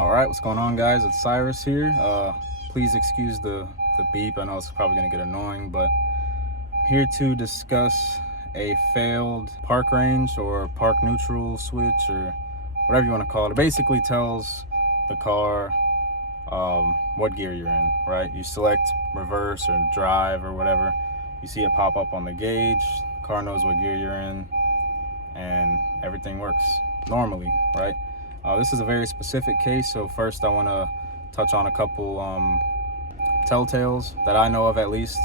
All right, what's going on, guys? It's Cyrus here. Please excuse the beep. I know it's probably going to get annoying, but I'm here to discuss a failed park range or park neutral switch or whatever you want to call it. It basically tells the car what gear you're in, right? You select reverse or drive or whatever. You see it pop up on the gauge. The car knows what gear you're in, and everything works normally, right? This is a very specific case, so first I want to touch on a couple telltales that I know of, at least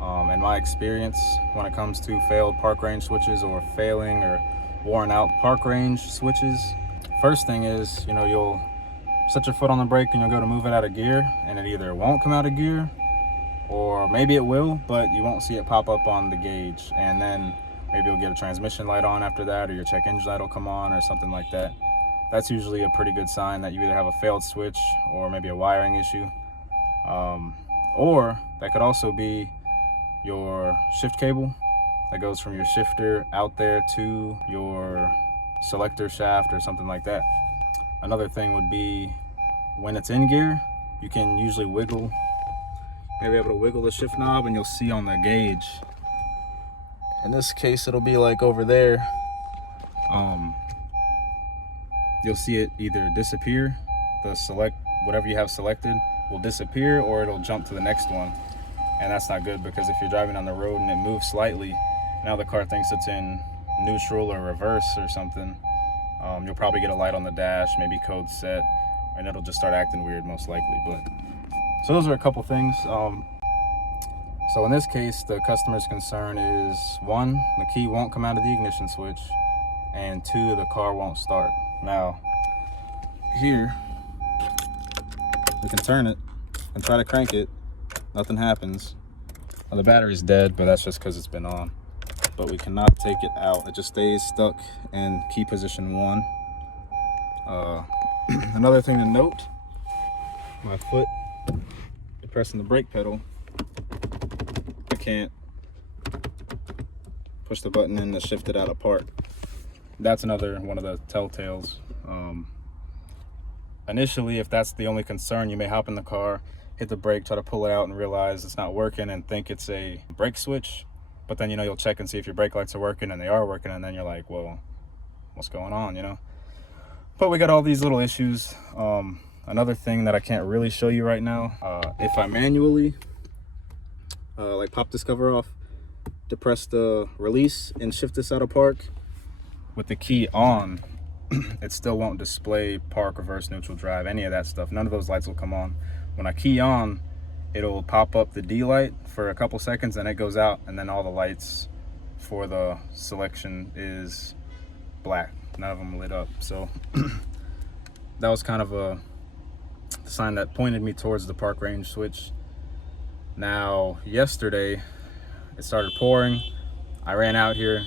in my experience when it comes to failed park range switches or failing or worn out park range switches. First thing is, you'll set your foot on the brake and you'll go to move it out of gear, and it either won't come out of gear or maybe it will, but you won't see it pop up on the gauge, and then maybe you'll get a transmission light on after that, or your check engine light will come on or something like that. That's usually a pretty good sign that you either have a failed switch or maybe a wiring issue. Or that could also be your shift cable that goes from your shifter out there to your selector shaft or something like that. Another thing would be when it's in gear, you can usually wiggle, maybe able to wiggle the shift knob, and you'll see on the gauge. In this case, it'll be like over there. You'll see it either disappear, whatever you have selected will disappear, or it'll jump to the next one. And that's not good, because if you're driving on the road and it moves slightly, now the car thinks it's in neutral or reverse or something. You'll probably get a light on the dash, maybe code set, and it'll just start acting weird most likely. So those are a couple things. So in this case, the customer's concern is, one, the key won't come out of the ignition switch, and two, the car won't start. Now, here, we can turn it and try to crank it. Nothing happens. Well, the battery's dead, but that's just because it's been on. But we cannot take it out. It just stays stuck in key position 1. Another thing to note, my foot pressing the brake pedal, I can't push the button in to shift it out of park. That's another one of the telltales. Initially, if that's the only concern, you may hop in the car, hit the brake, try to pull it out, and realize it's not working and think it's a brake switch. But then, you'll check and see if your brake lights are working, and they are working, and then you're like, well, what's going on, But we got all these little issues. Another thing that I can't really show you right now, if I manually like pop this cover off, depress the release and shift this out of park with the key on, it still won't display park, reverse, neutral, drive, any of that stuff. None of those lights will come on. When I key on, it'll pop up the D light for a couple seconds, and it goes out, and then all the lights for the selection is black. None of them lit up. So that was kind of a sign that pointed me towards the park range switch. Now, yesterday, it started pouring. I ran out here.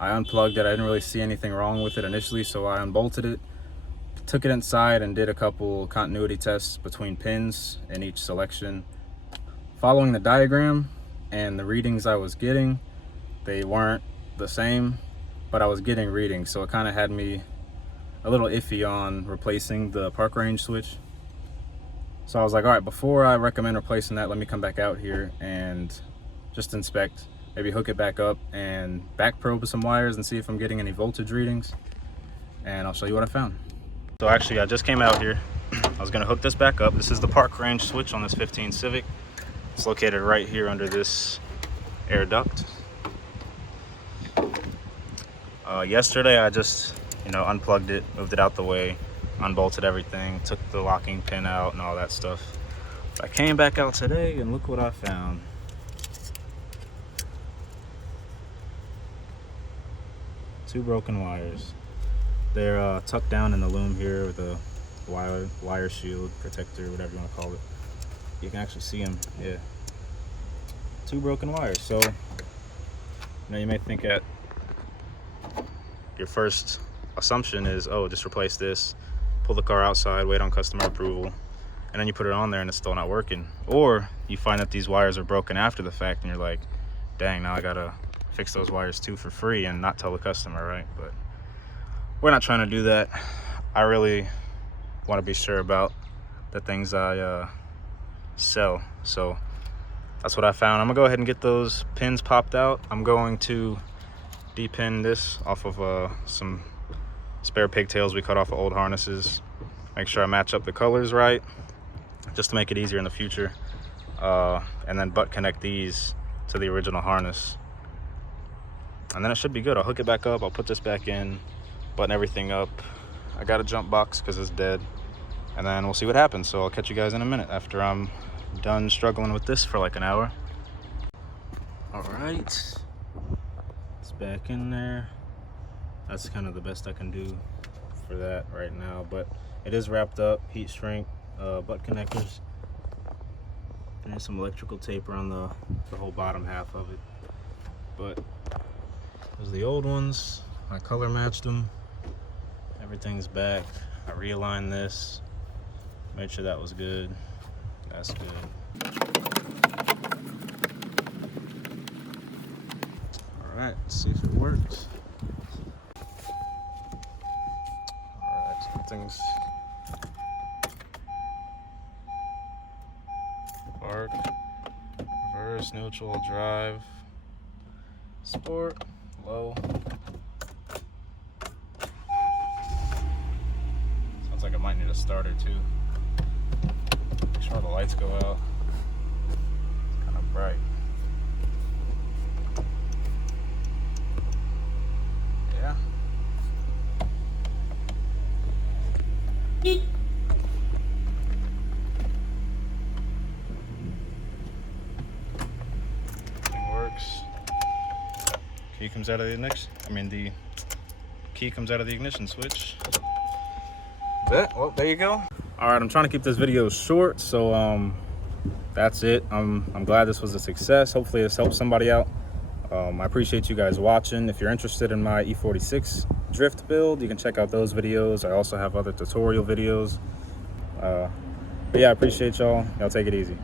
I unplugged it. I didn't really see anything wrong with it initially, so I unbolted it, took it inside, and did a couple continuity tests between pins in each selection. Following the diagram and the readings I was getting, they weren't the same, but I was getting readings, so it kind of had me a little iffy on replacing the park range switch. So I was like, all right, before I recommend replacing that, let me come back out here and just inspect, maybe hook it back up and back probe some wires and see if I'm getting any voltage readings, and I'll show you what I found. So actually, I just came out here. I was gonna hook this back up. This is the park range switch on this 15 Civic. It's located right here under this air duct. Yesterday, I just, unplugged it, moved it out the way, unbolted everything, took the locking pin out and all that stuff. I came back out today and look what I found. Two broken wires. They're tucked down in the loom here with a wire shield protector, whatever you want to call it. You can actually see them. Yeah, two broken wires. So you may think that your first assumption is, oh, just replace this, pull the car outside, wait on customer approval, and then you put it on there and it's still not working. Or you find that these wires are broken after the fact and you're like, dang, now I gotta fix those wires too for free and not tell the customer, right? But we're not trying to do that. I really want to be sure about the things I sell. So that's what I found. I'm gonna go ahead and get those pins popped out. I'm going to depin this off of some spare pigtails we cut off of old harnesses. Make sure I match up the colors right, just to make it easier in the future. And then butt connect these to the original harness. And then it should be good. I'll hook it back up, I'll put this back in, button everything up. I got a jump box because it's dead. And then we'll see what happens. So I'll catch you guys in a minute after I'm done struggling with this for like an hour. All right, it's back in there. That's kind of the best I can do for that right now, but it is wrapped up, heat shrink, butt connectors. There's some electrical tape around the whole bottom half of it. But those are the old ones. I color matched them. Everything's back. I realigned this, made sure that was good. That's good. All right, let's see if it works. All right, so everything's park, reverse, neutral, drive, sport, low. Sounds like I might need a starter too. Make sure the lights go out. It's kind of bright. Yeah. Key comes out of the ignition. The key comes out of the ignition switch. Well, there you go. All right, I'm trying to keep this video short, so that's it. I'm glad this was a success. Hopefully this helps somebody out. I appreciate you guys watching. If you're interested in my E46 drift build, you can check out those videos. I also have other tutorial videos. But yeah, I appreciate y'all. Y'all take it easy.